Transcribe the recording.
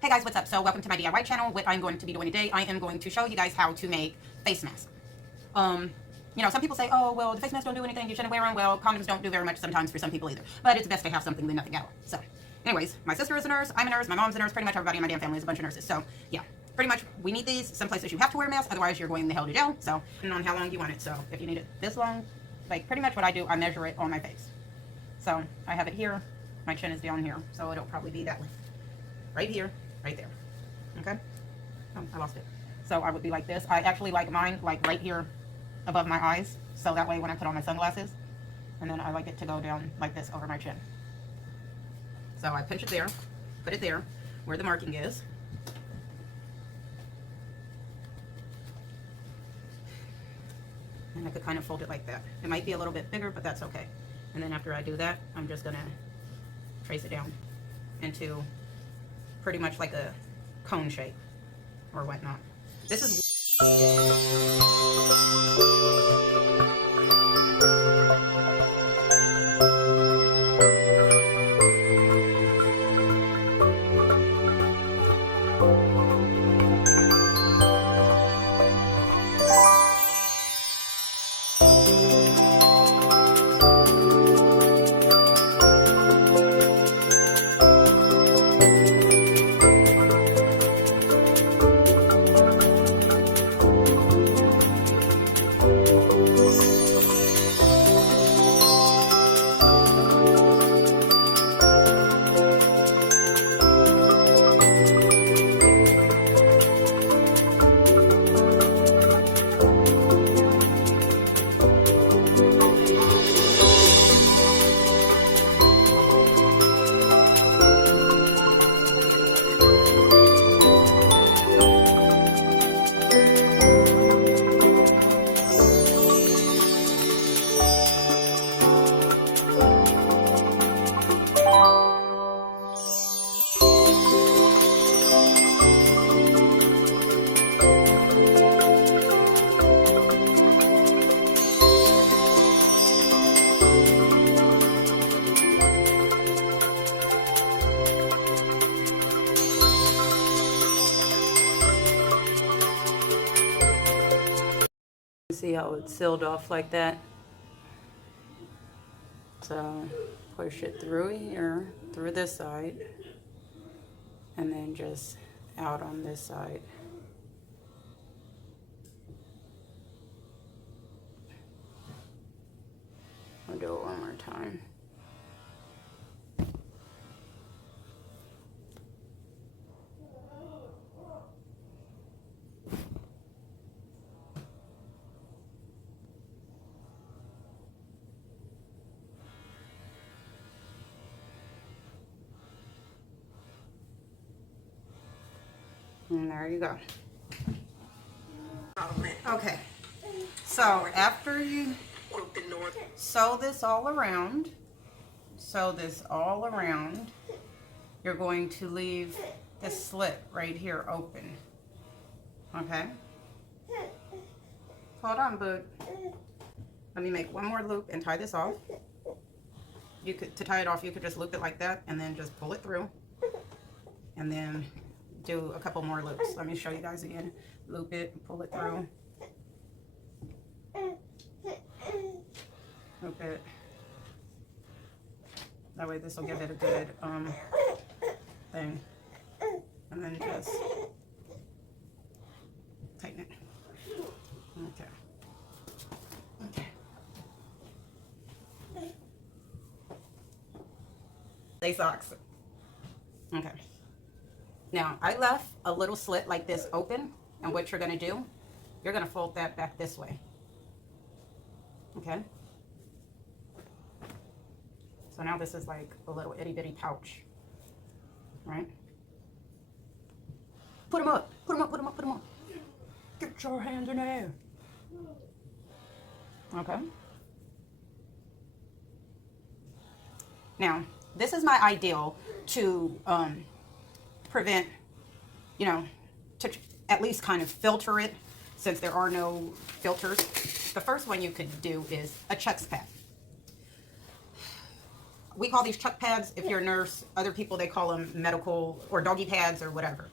Hey guys, what's up? So welcome to my DIY channel. What I'm going to be doing today, I am going to show you guys how to make face masks. You know, some people say, oh, well, the face masks don't do anything, you shouldn't wear them. Well, condoms don't do very much sometimes for some people either. But it's best to have something than nothing at all. So, anyways, my sister is a nurse, I'm a nurse, my mom's a nurse, pretty much everybody in my damn family is a bunch of nurses. So, yeah, pretty much we need these. Some places you have to wear a mask, otherwise you're going the hell to jail. So, depending on how long you want it. So, if you need it this long, like pretty much what I do, I measure it on my face. So, I have it here, my chin is down here, so it'll probably be that way. Right here, right there. Okay? Oh, I lost it. So I would be like this. I actually like mine like right here above my eyes. So that way when I put on my sunglasses, and then I like it to go down like this over my chin. So I pinch it there, put it there, where the marking is. And I could kind of fold it like that. It might be a little bit bigger, but that's okay. And then after I do that, I'm just gonna trace it down into pretty much like a cone shape or whatnot. This is see how it's sealed off like that. So push it through here, through this side, and then just out on this side. I'll do it one more time. And there you go. Okay, so after you sew this all around, you're going to leave this slit right here open. Okay? Hold on, bud. Let me make one more loop and tie this off. You could, to tie it off, you could just loop it like that and then just pull it through. And then do a couple more loops. Let me show you guys again. Loop it, pull it through. Loop it. That way this will give it a good thing. And then just tighten it. Okay. They socks. Okay. Now, I left a little slit like this open, and what you're going to do, you're going to fold that back this way. Okay? So now this is like a little itty bitty pouch. Right? Put them up. Put them up, put them up, put them up. Get your hands in the air. Okay? Now, this is my ideal to prevent, you know, to at least kind of filter it, since there are no filters. The first one you could do is a Chuck's Pad. We call these chuck pads if you're a nurse. Other people, they call them medical or doggy pads or whatever.